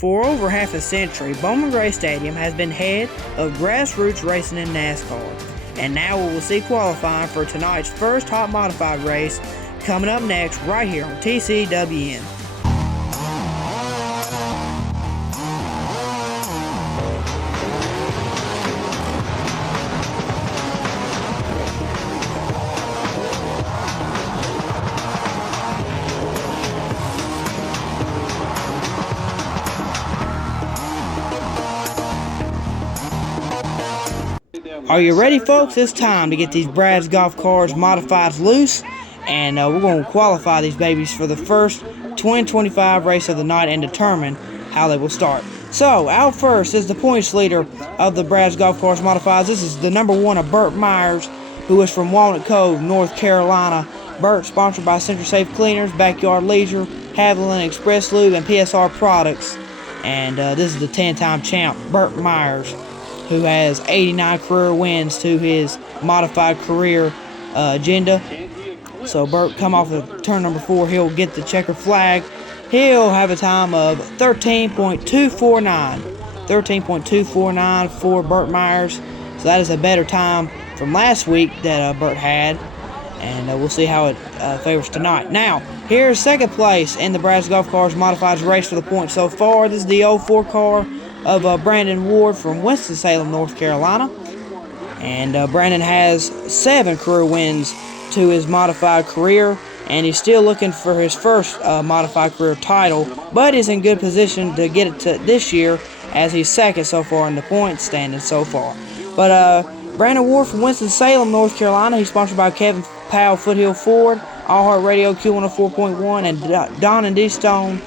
For over half a century, Bowman Gray Stadium has been head of grassroots racing in NASCAR. And now we will see qualifying for tonight's first hot modified race coming up next right here on TCWN. Are you ready, folks? It's time to get these Brad's Golf Cars modifieds loose, and we're going to qualify these babies for the first 2025 race of the night and determine how they will start. So, out first is the points leader of the Brad's Golf Cars modifieds. This is the number one of Burt Myers, who is from Walnut Cove, North Carolina. Burt, sponsored by Central Safe Cleaners, Backyard Leisure, Haviland Express Lube, and PSR Products. And this is the 10-time champ, Burt Myers, who has 89 career wins to his modified career agenda. So Burt come off of turn number 4. He'll get the checker flag. He'll have a time of 13.249. 13.249 for Burt Myers. So that is a better time from last week that Burt had. And we'll see how it favors tonight. Now, here's second place in the Brad's Golf Cars modifieds race for the points so far. This is the 04 car of Brandon Ward from Winston-Salem, North Carolina. And Brandon has 7 career wins to his modified career, and he's still looking for his first modified career title, but is in good position to get it to this year, as he's second so far in the points standing so far. But Brandon Ward from Winston-Salem, North Carolina, he's sponsored by Kevin Powell Foothill Ford, All Heart Radio Q104.1, and Don and D Stone.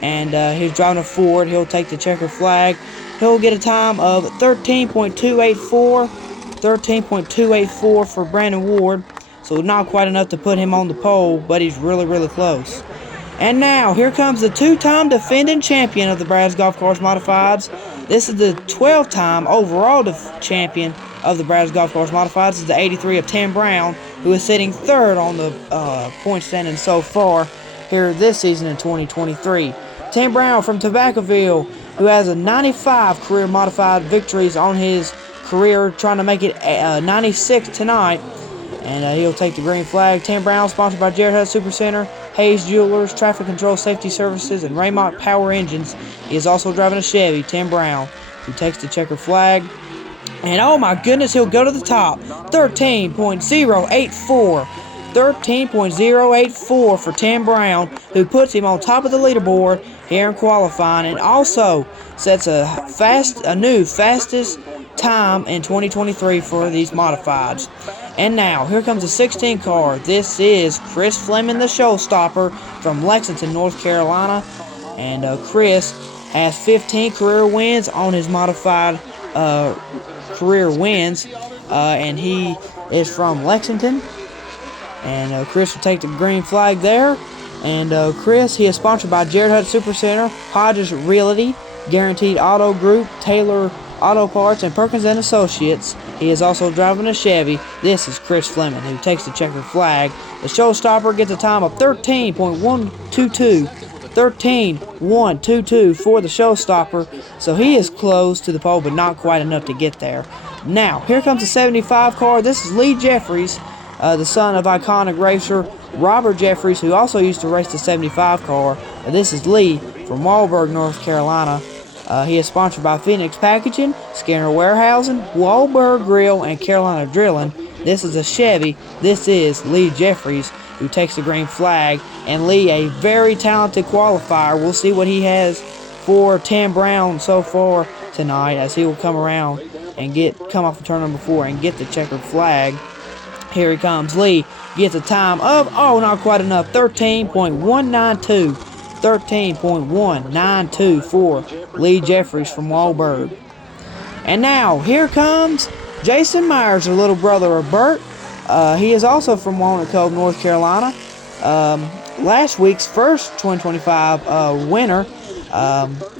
And he's driving a Ford. He'll take the checker flag. He'll get a time of 13.284. 13.284 for Brandon Ward. So not quite enough to put him on the pole, but he's really, really close. And now, here comes the 2-time defending champion of the Brad's Golf Cars Modifieds. This is the 12th-time overall champion of the Brad's Golf Cars Modifieds. This is the 83 of Tim Brown, who is sitting third on the point standing so far here this season in 2023. Tim Brown from Tobaccoville, who has a 95 career modified victories on his career, trying to make it 96 tonight. And he'll take the green flag. Tim Brown, sponsored by Jared Hutt Super Center, Hayes Jewelers, Traffic Control Safety Services, and Raymont Power Engines. He is also driving a Chevy. Tim Brown, who takes the checker flag. And oh my goodness, he'll go to the top. 13.084. 13.084 for Tim Brown, who puts him on top of the leaderboard here in qualifying, and also sets a new fastest time in 2023 for these modifieds. And now, here comes the 16 car. This is Chris Fleming, the showstopper from Lexington, North Carolina. And Chris has 15 career wins on his modified career wins. And he is from Lexington. And Chris will take the green flag there. And Chris, he is sponsored by Jared Hutt Super Center, Hodges Realty, Guaranteed Auto Group, Taylor Auto Parts, and Perkins & Associates. He is also driving a Chevy. This is Chris Fleming, who takes the checkered flag. The showstopper gets a time of 13.122. 13.122 for the showstopper. So he is close to the pole, but not quite enough to get there. Now, here comes the 75 car. This is Lee Jeffries, the son of iconic racer Robert Jeffries, who also used to race the 75 car. This is Lee from Walburg, North Carolina. He is sponsored by Phoenix Packaging, Skinner Warehousing, Walburg Grill, and Carolina Drilling. This is a Chevy. This is Lee Jeffries, who takes the green flag. And Lee, a very talented qualifier. We'll see what he has for Tim Brown so far tonight, as he will come around and come off the turn number 4 and get the checkered flag. Here he comes. Lee gets a time of, not quite enough, 13.192. 13.192 for Lee Jeffries from Walburg. And now, here comes Jason Myers, the little brother of Burt. He is also from Walnut Cove, North Carolina. Last week's first 2025 winner,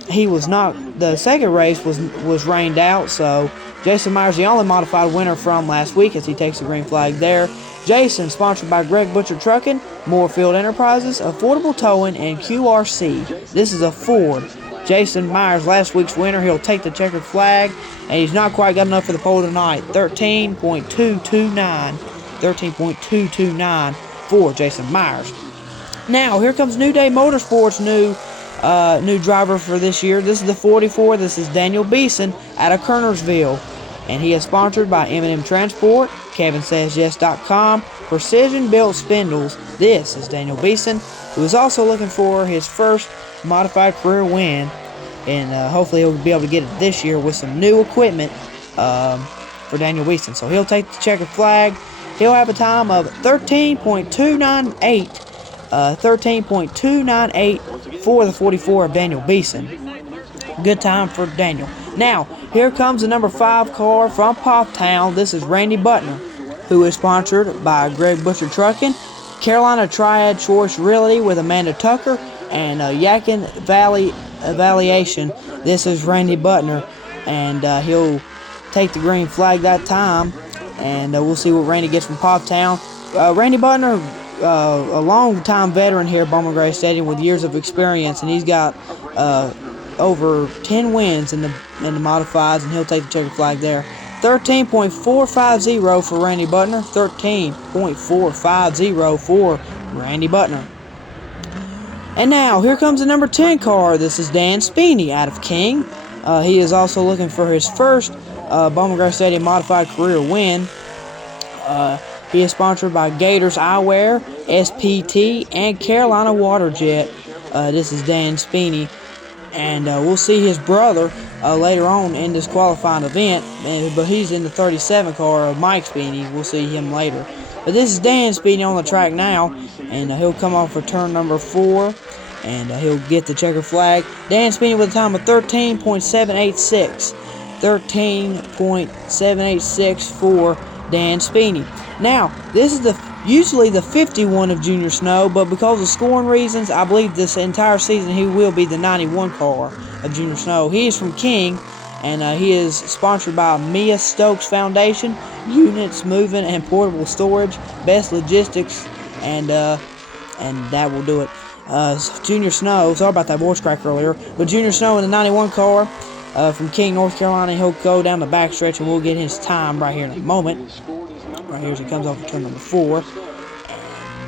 he was not. The second race was rained out, so Jason Myers, the only modified winner from last week, as he takes the green flag there. Jason, sponsored by Greg Butcher Trucking, Moorfield Enterprises, Affordable Towing, and QRC. This is a Ford Jason Myers, last week's winner. He'll take the checkered flag, and he's not quite got enough for the pole tonight. 13.229. 13.229 for Jason Myers. Now, here comes New Day Motorsports' new driver for this year. This is the 44. This is Daniel Beeson out of Kernersville. And he is sponsored by M&M Transport, KevinSaysYes.com, Precision Built Spindles. This is Daniel Beeson, who is also looking for his first modified career win. And hopefully he'll be able to get it this year with some new equipment for Daniel Beeson. So he'll take the checkered flag. He'll have a time of 13.298. 13.298 for the 44 of Daniel Beeson. Good time for Daniel. Now, here comes the number 5 car from Poptown. This is Randy Butner, who is sponsored by Greg Butcher Trucking, Carolina Triad Choice Realty with Amanda Tucker, and Yakin Valley Evaluation. This is Randy Butner, and he'll take the green flag that time, and we'll see what Randy gets from Poptown. Randy Butner, a long-time veteran here at Bowman Gray Stadium with years of experience, and he's got over 10 wins in the modifieds, and he'll take the checkered flag there. 13.450 for Randy Butner. 13.450 for Randy Butner. And now, here comes the number 10 car. This is Dan Speeney out of King. He is also looking for his first Bowman Gray Stadium modified career win. He is sponsored by Gators Eyewear, SPT, and Carolina Waterjet. This is Dan Speeney. And we'll see his brother later on in this qualifying event. But he's in the 37 car of Mike Speeney. We'll see him later. But this is Dan Speeney on the track now. And he'll come off for turn number 4. And he'll get the checkered flag. Dan Speeney with a time of 13.786. 13.786 for Dan Speeney. Now, this is usually the 51 of Junior Snow, but because of scoring reasons, I believe this entire season he will be the 91 car of Junior Snow. He is from King, and he is sponsored by Mia Stokes Foundation, Units Moving and Portable Storage, Best Logistics, and that will do it. Junior Snow, sorry about that voice crack earlier, but Junior Snow in the 91 car from King, North Carolina. He'll go down the backstretch, and we'll get his time right here in a moment. Right here as he comes off of turn number 4. And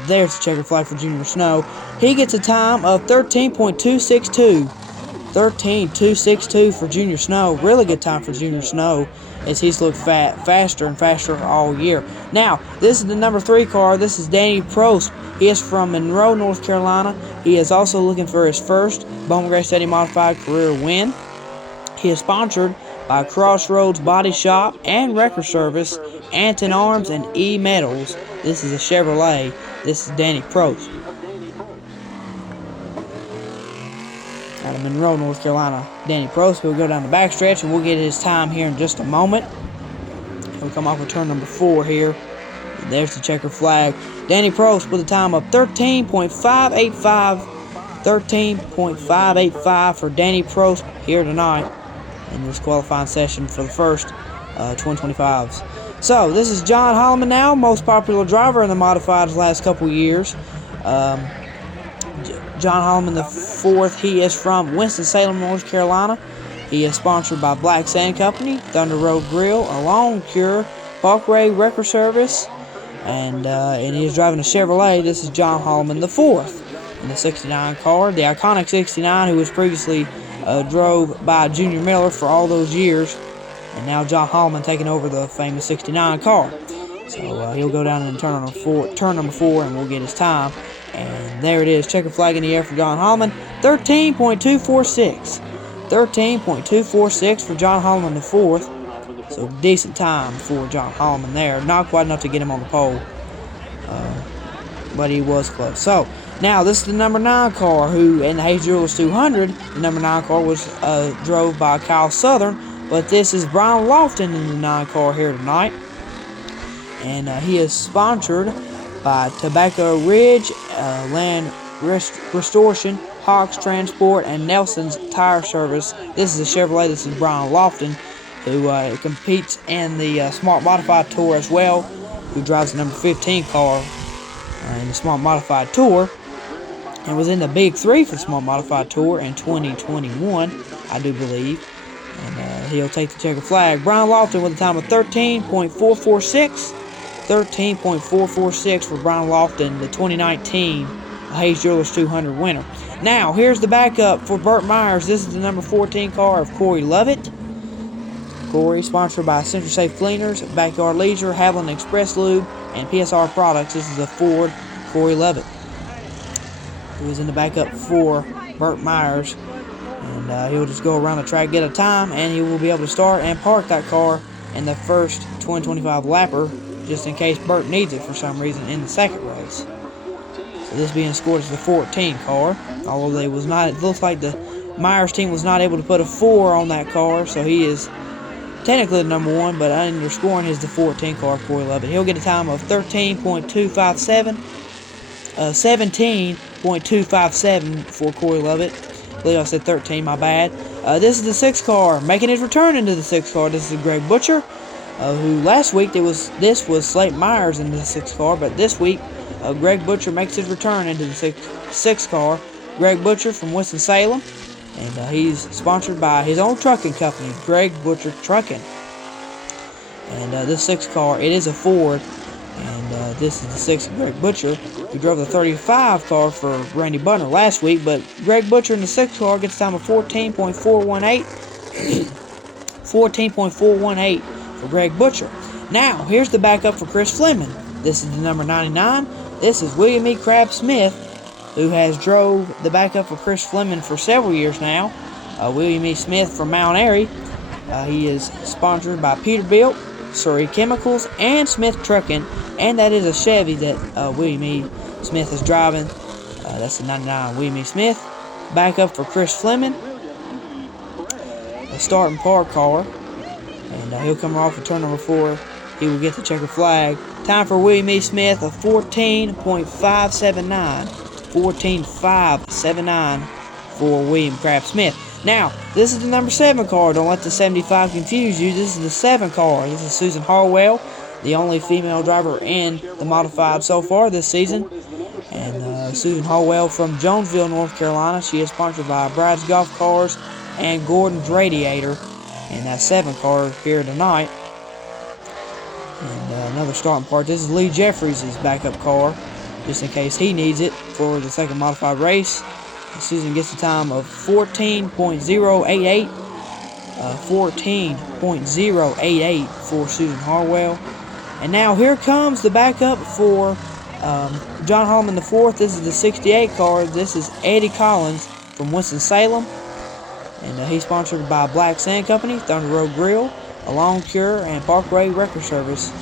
there's the checkered flag for Junior Snow. He gets a time of 13.262. 13.262 for Junior Snow. Really good time for Junior Snow as he's looked faster and faster all year. Now, this is the number 3 car. This is Danny Prost. He is from Monroe, North Carolina. He is also looking for his first Bowman Gray Stadium modified career win. He is sponsored by Crossroads Body Shop and Record Service, Anton Arms, and E-Metals. This is a Chevrolet. This is Danny Prost out of Monroe, North Carolina. Danny Prost will go down the backstretch, and we'll get his time here in just a moment. He'll come off of turn number 4 here. And there's the checkered flag. Danny Prost with a time of 13.585. 13.585 for Danny Prost here tonight in this qualifying session for the first 2025s. So, this is John Holleman now, most popular driver in the modifieds last couple years. John Holleman IV, he is from Winston-Salem, North Carolina. He is sponsored by Black Sand Company, Thunder Road Grill, Alone Cure, Parkway Record Service, and he is driving a Chevrolet. This is John Holleman IV in the 69 car, the iconic 69, who was previously drove by Junior Miller for all those years, and now John Holleman taking over the famous 69 car. So he'll go down in turn number 4, and we'll get his time. And there it is, checkered flag in the air for John Holleman. 13.246. 13.246 for John Holleman IV. So decent time for John Holleman there. Not quite enough to get him on the pole, but he was close. So now this is the number 9 car, who in the Hayes Jewelers 200, the number 9 car was drove by Kyle Southern, but this is Brian Lofton in the 9 car here tonight, and he is sponsored by Tobacco Ridge, Land Restoration, Hawks Transport, and Nelson's Tire Service. This is a Chevrolet. This is Brian Lofton, who competes in the Smart Modified Tour as well, who drives the number 15 car in the Smart Modified Tour. and was in the Big Three for the Small Modified Tour in 2021, I do believe. And he'll take the checker flag. Brian Lofton with a time of 13.446. 13.446 for Brian Lofton, the 2019 Hayes Jewelers 200 winner. Now, here's the backup for Burt Myers. This is the number 14 car of Corey Lovette. Corey, sponsored by Central Safe Cleaners, Backyard Leisure, Haviland Express Lube, and PSR Products. This is a Ford Corey Lovette, who is in the backup for Burt Myers. And he'll just go around the track, get a time, and he will be able to start and park that car in the first 2025 lapper, just in case Burt needs it for some reason in the second race. So this being scored as the 14 car, although they was not. It looks like the Myers team was not able to put a 4 on that car, so he is technically the number 1, but under scoring is the 14 car, Corey Lovette. He'll get a time of 13.257, 17.257 for Corey Lovette. I believe I said 13, my bad. This is the 6 car, making his return into the 6 car. This is Greg Butcher, who last week this was Slate Myers in the 6 car, but this week Greg Butcher makes his return into the 6 car. Greg Butcher from Winston-Salem, and he's sponsored by his own trucking company, Greg Butcher Trucking. And this 6 car, it is a Ford, and this is the 6 Greg Butcher, who drove the 35 car for Randy Butner last week. But Greg Butcher in the 6 car gets time of 14.418. 14.418 for Greg Butcher. Now, here's the backup for Chris Fleming. This is the number 99. This is William E. Crab Smith, who has drove the backup for Chris Fleming for several years now. William E. Smith from Mount Airy. He is sponsored by Peterbilt, Surrey Chemicals, and Smith Trucking, and that is a Chevy that William E. Smith is driving. That's the 99 William E. Smith. Backup for Chris Fleming, a start and park car, and he'll come off of turn number 4. He will get the checker flag. Time for William E. Smith of 14.579. 14.579 for William Crab Smith. Now, this is the number 7 car. Don't let the 75 confuse you. This is the 7 car. This is Susan Harwell, the only female driver in the modified so far this season. And Susan Harwell from Jonesville, North Carolina. She is sponsored by Brad's Golf Cars and Gordon's Radiator in that 7 car here tonight. And another starting part. This is Lee Jeffries' backup car, just in case he needs it for the second modified race. And Susan gets a time of 14.088. 14.088 for Susan Harwell. And now here comes the backup for John Holleman IV. This is the 68 car. This is Eddie Collins from Winston-Salem. And he's sponsored by Black Sand Company, Thunder Road Grill, Along Cure, and Parkway Record Service.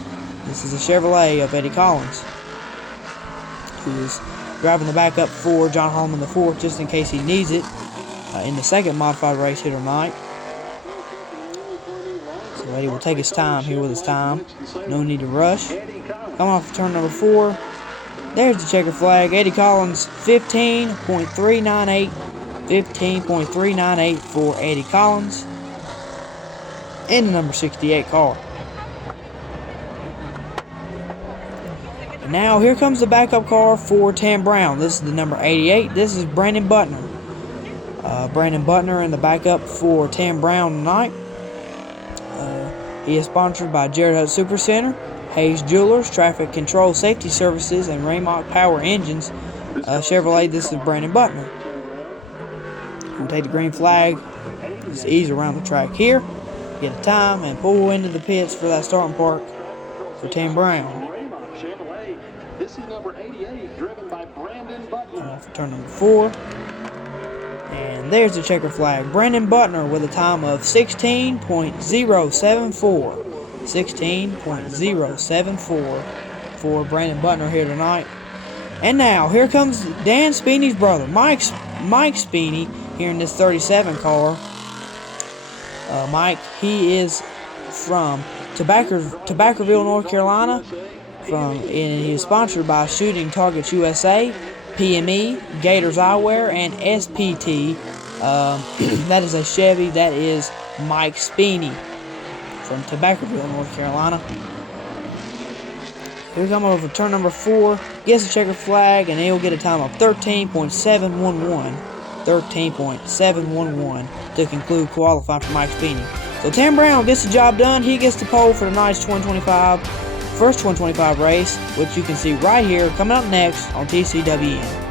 This is a Chevrolet of Eddie Collins, who is driving the backup for John Holleman IV, just in case he needs it in the second modified race here tonight. So Eddie will take his time here with his time. No need to rush. Come off of turn number 4. There's the checker flag. Eddie Collins, 15.398. 15.398 for Eddie Collins in the number 68 car. And now here comes the backup car for Tam Brown. This is the number 88. This is Brandon Butner. Brandon Butner in the backup for Tam Brown tonight. He is sponsored by Jared Hutt Super Center, Hayes Jewelers, Traffic Control Safety Services, and Raymont Power Engines. Chevrolet, this is Brandon Butner. We'll take the green flag, just ease around the track here, get a time, and pull into the pits for that starting park for Tam Brown. Come off for turn number 4. And there's the checker flag. Brandon Butner with a time of 16.074. 16.074 for Brandon Butner here tonight. And now, here comes Dan Speeney's brother, Mike Speeney, here in this 37 car. Mike, he is from Tobaccoville, North Carolina. And he is sponsored by Shooting Targets USA, PME, Gators Eyewear, and SPT. That is a Chevy. That is Mike Speeney from Tobaccoville, North Carolina. He'll come over turn number 4, gets the checker flag, and he'll get a time of 13.711. 13.711 to conclude qualifying for Mike Speeney. So Tim Brown gets the job done. He gets the pole for tonight's first 2025 race, which you can see right here coming up next on TCWN.